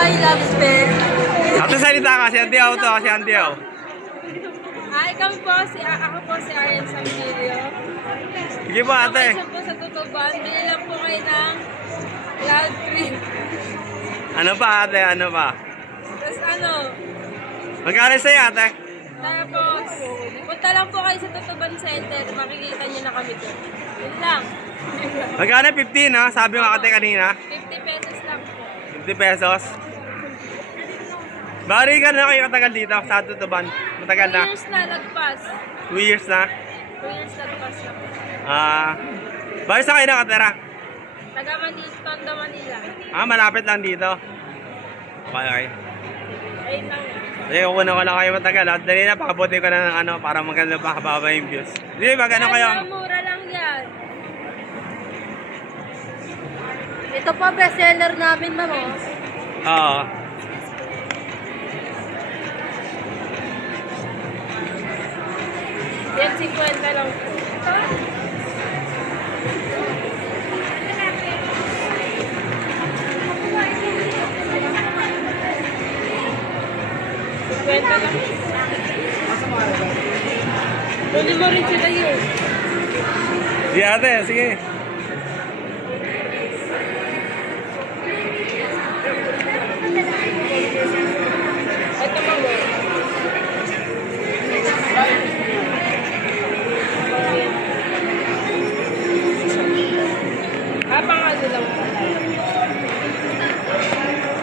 I love Spain. Ate, salita ka. Si Andiaw to. Si Andiaw. Ikaw po, ako po si Arian Sampirio. Sige po, ate. Ako po sa Tutuban. Bili lang po kayo ng Cloud Cream. Ano pa, ate? Ano pa? Tapos ano? Magkano sa'yo, ate? Tapos, punta lang po kayo sa Tutuban Center. Makikita nyo na kami doon. Yun lang. Magkano? 15, ha? Sabi mo ate kanina. 50 pesos lang po. 50 pesos. Bari ka na kayo katagal dito sa Tutuban? Matagal na? 2 years na lagpas. 2 years na? 2 years lagpas na po. Bari sa kayo nakatira? Taga Manila, Tondo, Manila. Malapit lang dito. Okay. Ayun lang. Kasi kukunan ko lang kayo matagal. At dali na, pakabuti ko na ng ano, para maganda pa kababa yung views. Hindi, magano kayo? Mura lang yan. Ito po, bestseller namin, ma'am. Oo. Yan, 50 lang po. Kwenta lang. Tuloy mo rin sila yun. Sige ate, sige. Ito mo mo. Habang ano lang po.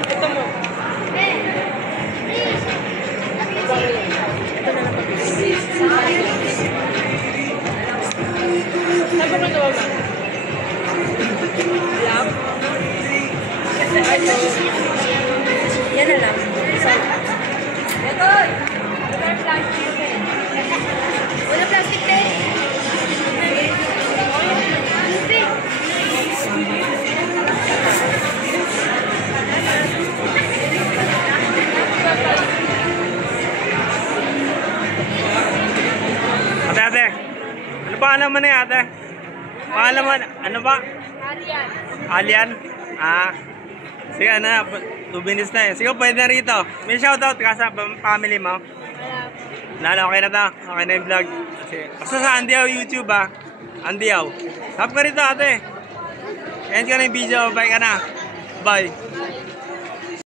Ito mo. Sabi ko ito, mama. Lamp? Ano? Yan na lang. Ito! Wala plastic eh. Wala plastic eh. Ate, ano ba naman eh ate? Pangalan mo, ano ba? Arian. Alian? Sige na, 2 minutes na eh. Sige, pwede na rito. May shoutout ka sa family mo? Wala. Okay na to. Okay na yung vlog. Sige. Basta sa Andiaw YouTube Andiaw. Sub ka rito ate. End ka na yung video. Bye ka na. Bye.